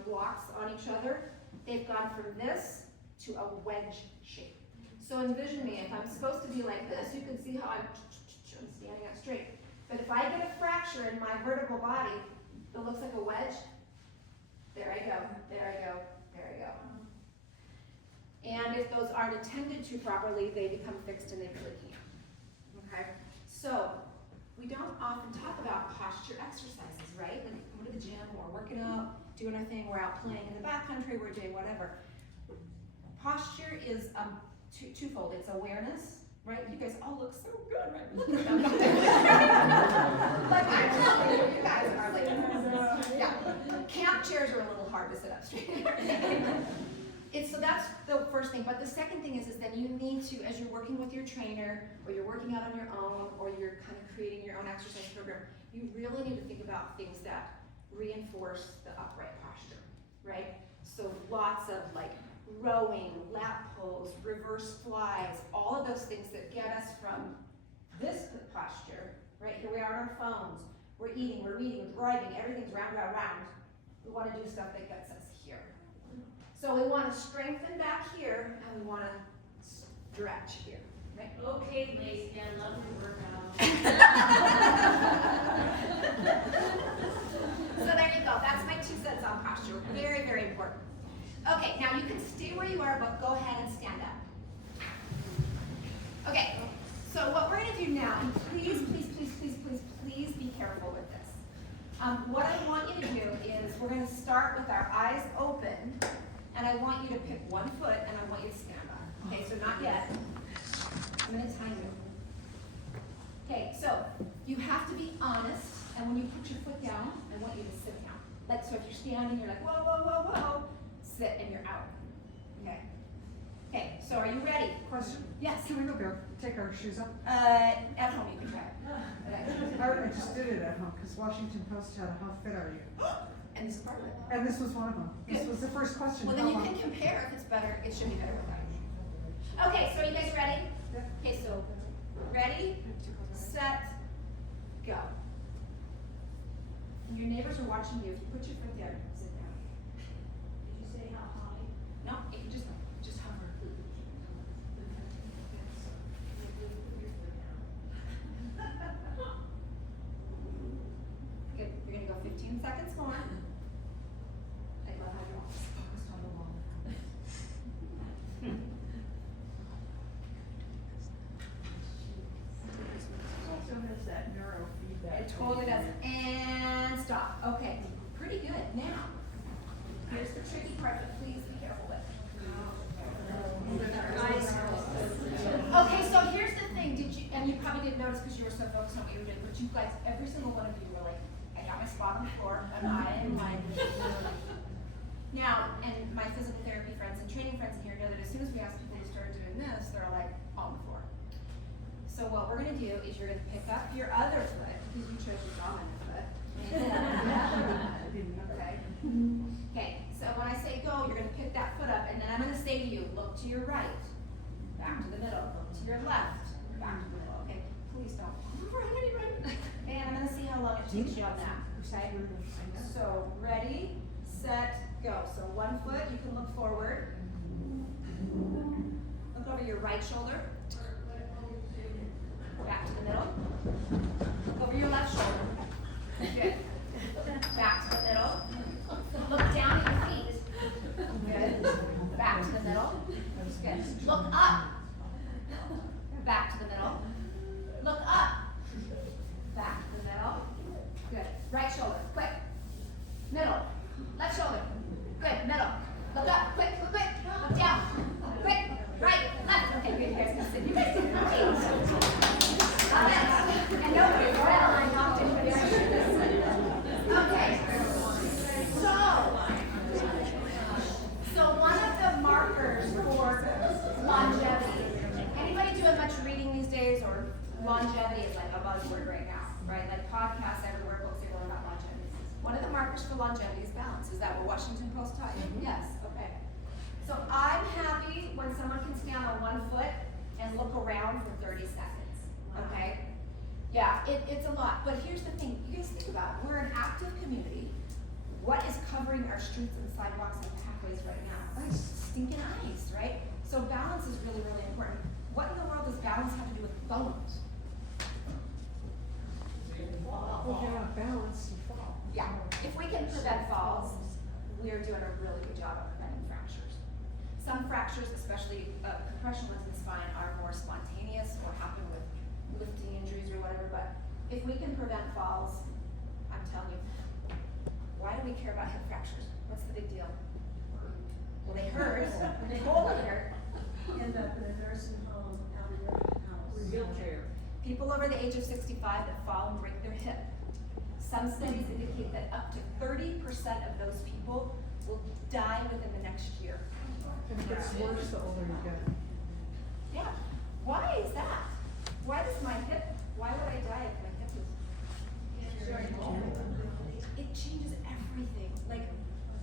blocks on each other, they've gone from this to a wedge shape. So envision me, if I'm supposed to be like this, you can see how I'm standing up straight. But if I get a fracture in my vertebral body that looks like a wedge, there I go, there I go, there I go. And if those aren't attended to properly, they become fixed and they really can't. Okay? So, we don't often talk about posture exercises, right? When we go to the gym, we're working out, doing our thing, we're out playing in the backcountry, we're doing whatever. Posture is twofold. It's awareness, right? You guys all look so good, right? Look at them. Like I'm telling you, you guys are like, yeah. Camp chairs are a little hard to sit up straight. So that's the first thing. But the second thing is then you need to, as you're working with your trainer, or you're working out on your own, or you're kind of creating your own exercise program, you really need to think about things that reinforce the upright posture, right? So lots of like rowing, lap pulls, reverse flies, all of those things that get us from this posture, right? Here we are on our phones, we're eating, we're reading, we're driving, everything's round. We want to do stuff that gets us here. So we want to strengthen back here, and we want to stretch here, right? Okay, Lacey, I love your workout. So there you go. That's my 2 cents on posture. Very, very important. Okay, now you can stay where you are, but go ahead and stand up. Okay, so what we're going to do now, and please be careful with this. What I want you to do is we're going to start with our eyes open, and I want you to pick one foot, and I want you to stand up. Okay, so not yet. I'm going to time you. Okay, so you have to be honest, and when you put your foot down, I want you to sit down. Like, so if you're standing, you're like, whoa, sit, and you're out. Okay. Okay, so are you ready? Question? Yes. Can we go back, take our shoes off? At home you can try it. I just did it at home, because Washington Post had a how fit are you? And this is part of it. And this was one of them. This Good. was the first question. Well, How then you long? can compare if it's better. It should be better without it. Okay, so are you guys ready? Yeah. Okay, so ready, set, go. And your neighbors are watching you. If you put your foot there, sit down. Did you say how high? No, you can just hover. Good. You're gonna go 15 seconds more. I love how you're always focused on the wall. Also has that neurofeedback. It totally does. And stop. Okay, pretty good. Now, here's the tricky part, but please be careful with. Okay, so here's the thing. Did you? And you probably didn't notice because you were so focused on what you were doing. But you guys, every single one of you were like, I got my spot on the floor, and I am like. Now, and my physical therapy friends and training friends in here know that as soon as we ask people to start doing this, they're like on the floor. So what we're gonna do is you're gonna pick up your other foot because you chose your dominant foot. Okay. Okay. So when I say go, you're gonna pick that foot up, and then I'm gonna say to you, look to your right, back to the middle, look to your left, back to the middle. Okay. Please don't. And I'm gonna see how long it takes you on that. Okay. So ready, set, go. So one foot, you can look forward. Look over your right shoulder. Back to the middle. Look over your left shoulder. Good. Back to the middle. Look down at your feet. Good. Back to the middle. Good. Look up. Back to the middle. Look up. Back to the middle. Good. Right shoulder. Quick. Middle. Left shoulder. Good. Middle. Look up. Quick. Look down. Quick. Right. Left. Okay, good. You guys can sit. You guys did great. And nobody well, I knocked anybody else. Okay. So one of the markers for longevity. Anybody doing much reading these days, or longevity is like a buzzword right now, right? Like podcasts everywhere, books everywhere about longevity. One of the markers for longevity is balance. Is that what Washington Post taught you? Yes. Okay. So I'm happy when someone can stand on one foot and and look around for 30 seconds, okay? Yeah, it's a lot, but here's the thing, you guys think about it, we're an active community. What is covering our streets and sidewalks and pathways right now? Right, stinking ice, right? So balance is really, really important. What in the world does balance have to do with bones? If you're not balanced, you fall. Yeah, if we can prevent falls, we're doing a really good job of preventing fractures. Some fractures, especially compression ones in the spine, are more spontaneous or happen with lifting injuries or whatever, but if we can prevent falls, I'm telling you, why do we care about hip fractures? What's the big deal? Well, they hurt, they totally hurt. End up in a nursing home, out of your house. Wheelchair. People over the age of 65 that fall and break their hip. Some studies indicate that up to 30% of those people will die within the next year. And it gets worse the older you get. Yeah, why is that? Why would I die if my hip is? It changes everything. Like,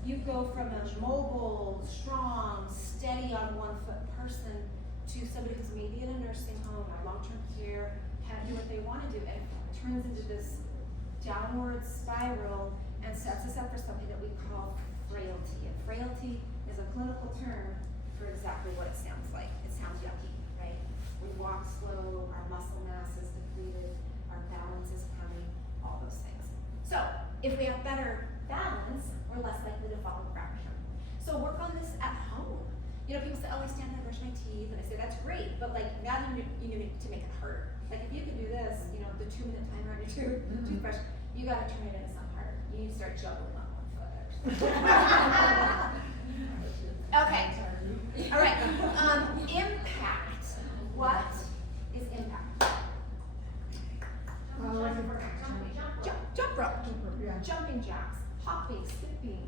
you go from a mobile, strong, steady on one foot person to somebody who's maybe in a nursing home or long-term care, can't do what they wanna do, and it turns into this downward spiral and sets us up for something that we call frailty. And frailty is a clinical term for exactly what it sounds like. It sounds yucky, right? We walk slow, our muscle mass is depleted, our balance is crummy, all those things. So, if we have better balance, we're less likely to fall and fracture. So work on this at home. You know, people say, oh, I stand there and brush my teeth, and I say, that's great, but like, now you need to make it harder. Like, if you can do this, you know, the 2-minute timer on your toothbrush, you gotta turn it into something harder. You need to start juggling on one foot or something. Okay, all right, impact. What is impact? Jump rope. Yeah. Jumping jacks, hopping, skipping,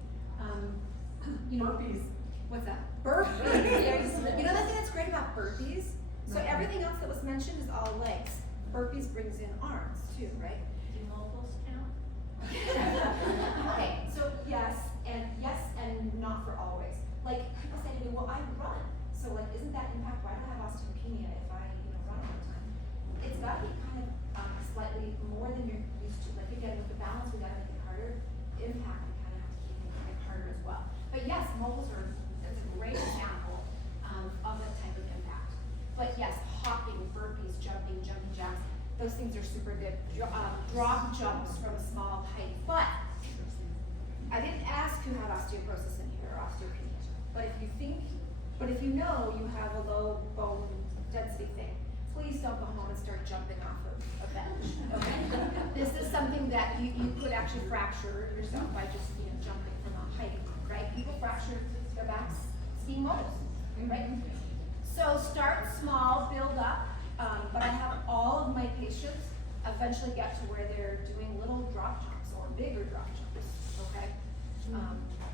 you know. Burpees. What's that? Burpees. You know the thing that's great about burpees? So everything else that was mentioned is all legs. Burpees brings in arms too, right? Do mobiles count? Okay, so yes and not for always. Like, people say to me, well, I run, so like, isn't that impact? Why do I have osteopenia if I, run all the time? It's gotta be kind of slightly more than you're used to. Like, again, with the balance, we gotta make it harder. Impact, we kind of have to keep it harder as well. But yes, mobiles that's a great example of that type of impact. But yes, hopping, burpees, jumping jacks, those things are super good. Drop jumps from a small height. But I didn't ask who had osteoporosis in here or osteopenia. But if you know you have a low bone density thing, please don't go home and start jumping off of a bench. Okay? This is something that you could actually fracture yourself by just jumping from a height, right? People fracture their backs skiing mobiles, right? So start small, build up. But I have all of my patients eventually get to where they're doing little drop jumps or bigger drop jumps, okay?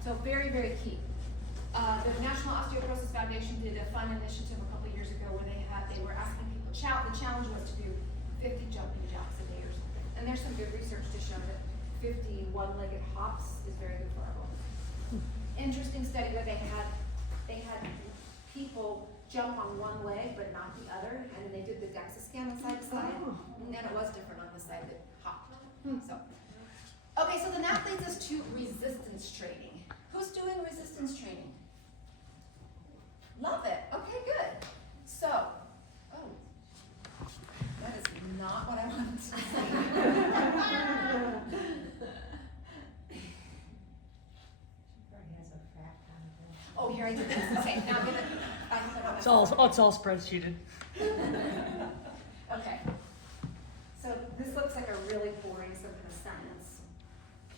So very, very key. The National Osteoporosis Foundation did a fun initiative a couple years ago when they were asking people, the challenge was to do 50 jumping jacks a day or something. And there's some good research to show that 50 one-legged hops is very good for our bones. Interesting study that they had people jump on one leg but not the other, and then they did the DEXA scan on side to side, and it was different on the side that hopped. So, okay, so then that leads us to resistance training. Who's doing resistance training? Love it. Okay, good. So, that is not what I wanted to say. Oh, here I did this. Okay, now I'm gonna. It's all spreadsheeted. Okay. So this looks like a really boring some kind of sentence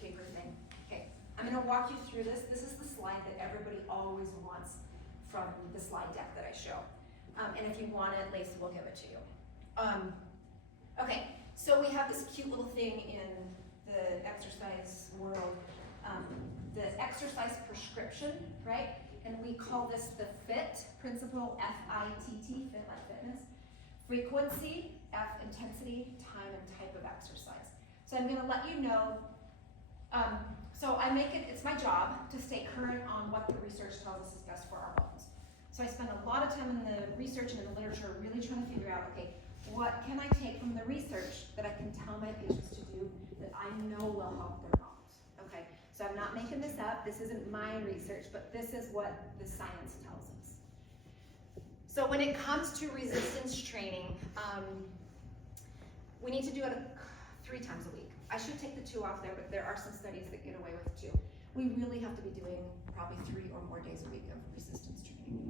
paper thing. Okay, I'm gonna walk you through this. This is the slide that everybody always wants from the slide deck that I show. And if you want it, Lacey will give it to you. Okay, so we have this cute little thing in the exercise world, the exercise prescription, right? And we call this the FIT principle, F-I-T-T, fit like fitness. Frequency, F, intensity, time, and type of exercise. So I'm gonna let you know, so it's my job to stay current on what the research tells us is best for our bones. So I spend a lot of time in the research and in the literature really trying to figure out, okay, what can I take from the research that I can tell my patients to do that I know will help their bones, okay? So I'm not making this up, this isn't my research, but this is what the science tells us. So when it comes to resistance training, we need to do it 3 times a week. I should take the 2 off there, but there are some studies that get away with 2. We really have to be doing probably 3 or more days a week of resistance training.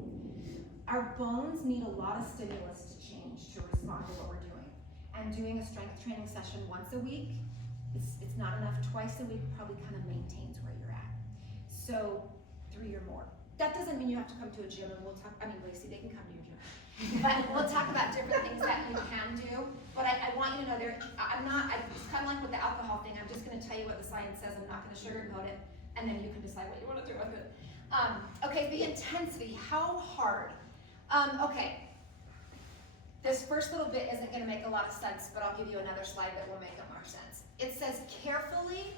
Our bones need a lot of stimulus to change, to respond to what we're doing. And doing a strength training session once a week, it's not enough. Twice a week probably kind of maintains where you're at. So 3 or more. That doesn't mean you have to come to a gym, and we'll talk, I mean, Lacey, they can come to your gym. But we'll talk about different things that you can do. But I want you to know it's kind of like with the alcohol thing, I'm just gonna tell you what the science says, I'm not gonna sugarcoat it, and then you can decide what you wanna do with it. Okay, the intensity, how hard? Okay, this first little bit isn't gonna make a lot of sense, but I'll give you another slide that will make more sense. It says carefully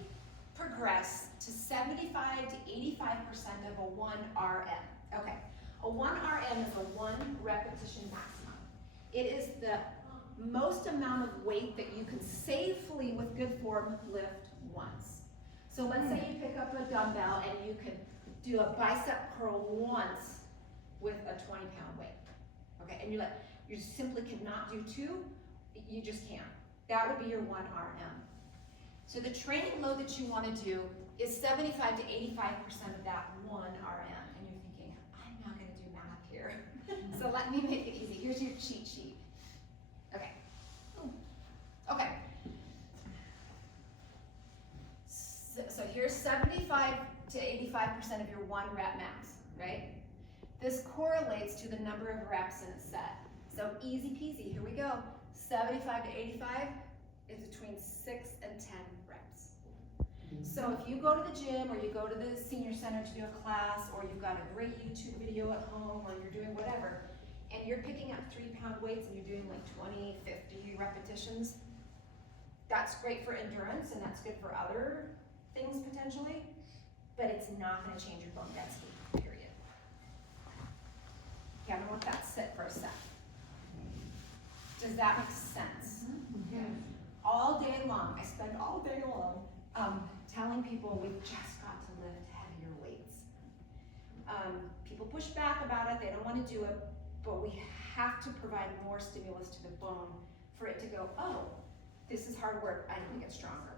progress to 75 to 85% of a 1 RM. Okay, a 1 RM is a 1 repetition maximum. It is the most amount of weight that you can safely, with good form, lift once. So let's say you pick up a dumbbell and you can do a bicep curl once with a 20-pound weight. Okay, and you simply cannot do 2, you just can't. That would be your 1 RM. So the training load that you want to do is 75 to 85% of that 1 RM. And you're thinking, I'm not going to do math here. So let me make it easy. Here's your cheat sheet. Okay. Okay. So here's 75 to 85% of your 1 rep max, right? This correlates to the number of reps in a set. So easy peasy, here we go. 75 to 85 is between 6 and 10 reps. So if you go to the gym or you go to the senior center to do a class, or you've got a great YouTube video at home, or you're doing whatever, and you're picking up 3-pound weights and you're doing like 20, 50 repetitions, that's great for endurance and that's good for other things potentially, but it's not going to change your bone density, period. Okay, I'm going to let that sit for a sec. Does that make sense? Yes. All day long, I spend all day long telling people we've just got to lift heavier weights. People push back about it, they don't want to do it, but we have to provide more stimulus to the bone for it to go, oh, this is hard work, I need to get stronger.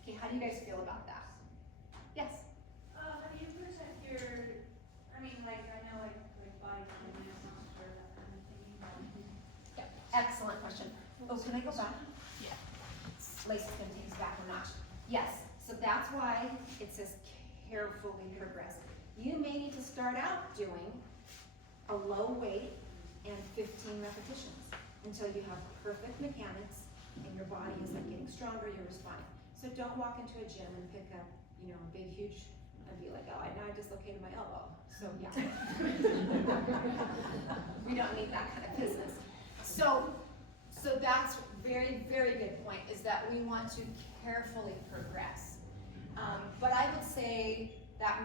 Okay, how do you guys feel about that? Yes? Have you percent your, I mean, like, I know, like body fitness, or that kind of thing. Yep, excellent question. Oh, can I go back? Yeah. Lacey's gonna take us back a notch. Yes, so that's why it says carefully progress. You may need to start out doing a low weight and 15 repetitions until you have perfect mechanics and your body is like getting stronger, you're responding. So don't walk into a gym and pick up, you know, a big, huge, and be like, oh, now I dislocated my elbow. So yeah. We don't need that kind of business. So that's very, very good point, is that we want to carefully progress. But I would say that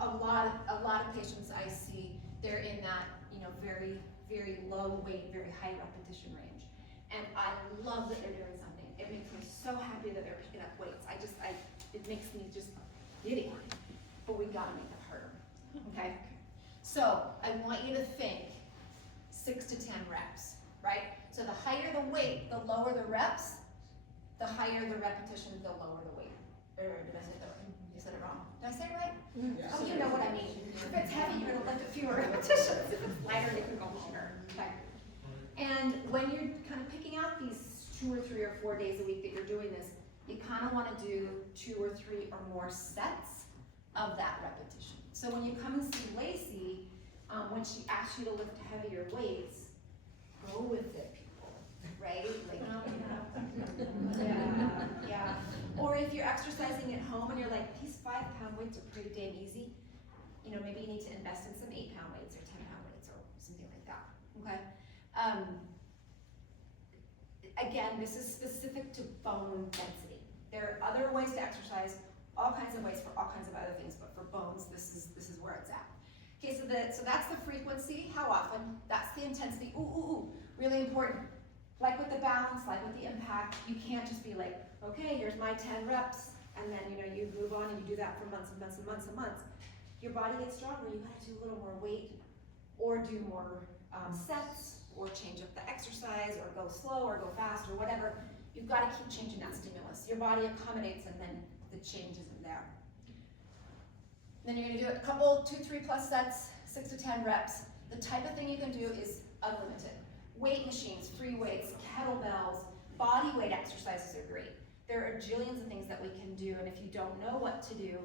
a lot of patients I see, they're in that, you know, very, very low weight, very high repetition range. And I love that they're doing something. It makes me so happy that they're picking up weights. It makes me just giddy. But we gotta make it harder, okay? So I want you to think 6 to 10 reps, right? So the higher the weight, the lower the reps, the higher the repetitions, the lower the weight. Or did I say that right? You said it wrong. Did I say it right? Yeah. Oh, you know what I mean. If it's heavy, you're gonna lift a fewer repetitions. If it's lighter, you can go longer, okay? And when you're kind of picking out these 2 or 3 or 4 days a week that you're doing this, you kind of want to do 2 or 3 or more sets of that repetition. So when you come and see Lacey, when she asks you to lift heavier weights, go with it, people, right? Like, yeah. Or if you're exercising at home and you're like, these 5-pound weights are pretty damn easy, you know, maybe you need to invest in some 8-pound weights or 10-pound weights or something like that, okay? Again, this is specific to bone density. There are other ways to exercise, all kinds of ways for all kinds of other things, but for bones, this is where it's at. Okay, so that's the frequency, how often, that's the intensity, really important. Like with the balance, like with the impact, you can't just be like, okay, here's my 10 reps, and then you move on and you do that for months and months and months and months. Your body gets stronger, you gotta do a little more weight, or do more sets, or change up the exercise, or go slow, or go fast, or whatever. You've gotta keep changing that stimulus. Your body accommodates, and then the change isn't there. Then you're gonna do it a couple, 2, 3 plus sets, 6 to 10 reps. The type of thing you can do is unlimited. Weight machines, free weights, kettlebells, body weight exercises are great. There are jillions of things that we can do, and if you don't know what to do,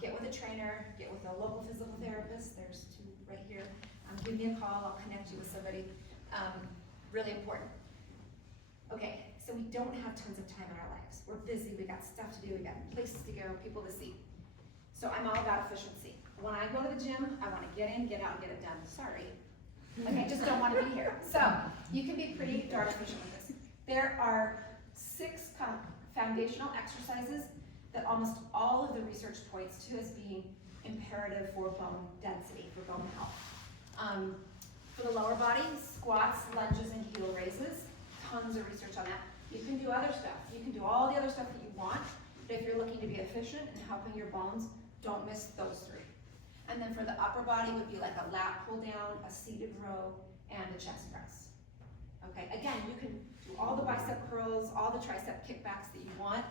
get with a trainer, get with a local physical therapist. There's 2 right here. Give me a call, I'll connect you with somebody. Really important. Okay, so we don't have tons of time in our lives. We're busy, we got stuff to do, we got places to go, people to see. So I'm all about efficiency. When I go to the gym, I wanna get in, get out, and get it done. Sorry. Like, I just don't wanna be here. So, you can be pretty darn efficient with this. There are 6 foundational exercises that almost all of the research points to as being imperative for bone density, for bone health. For the lower body, squats, lunges, and heel raises. Tons of research on that. You can do other stuff. You can do all the other stuff that you want, but if you're looking to be efficient and helping your bones, don't miss those 3. And then for the upper body would be like a lat pull down, a seated row, and a chest press. Okay, again, you can do all the bicep curls, all the tricep kickbacks that you want,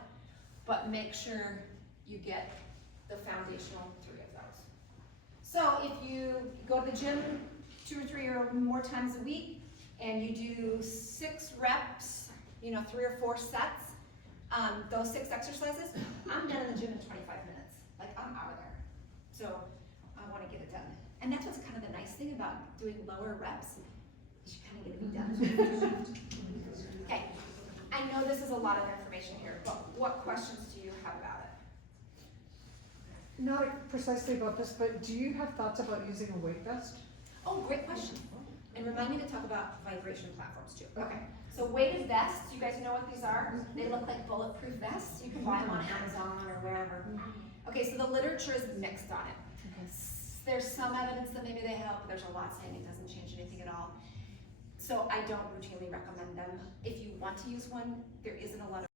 but make sure you get the foundational 3 of those. So if you go to the gym 2 or 3 or more times a week, and you do 6 reps, 3 or 4 sets, those 6 exercises, I'm done in the gym in 25 minutes. Like, I'm out of there. So I want to get it done. And that's what's kind of the nice thing about doing lower reps, is you kind of get to be done. Okay, I know this is a lot of information here, but what questions do you have about it? Not precisely about this, but do you have thoughts about using a weight vest? Oh, great question. And remind me to talk about vibration platforms too. Okay, so weighted vests, you guys know what these are? They look like bulletproof vests. You can buy them on Amazon or wherever. Okay, so the literature is mixed on it. There's some evidence that maybe they help, there's a lot saying it doesn't change anything at all. So I don't routinely recommend them. If you want to use one, there isn't a lot of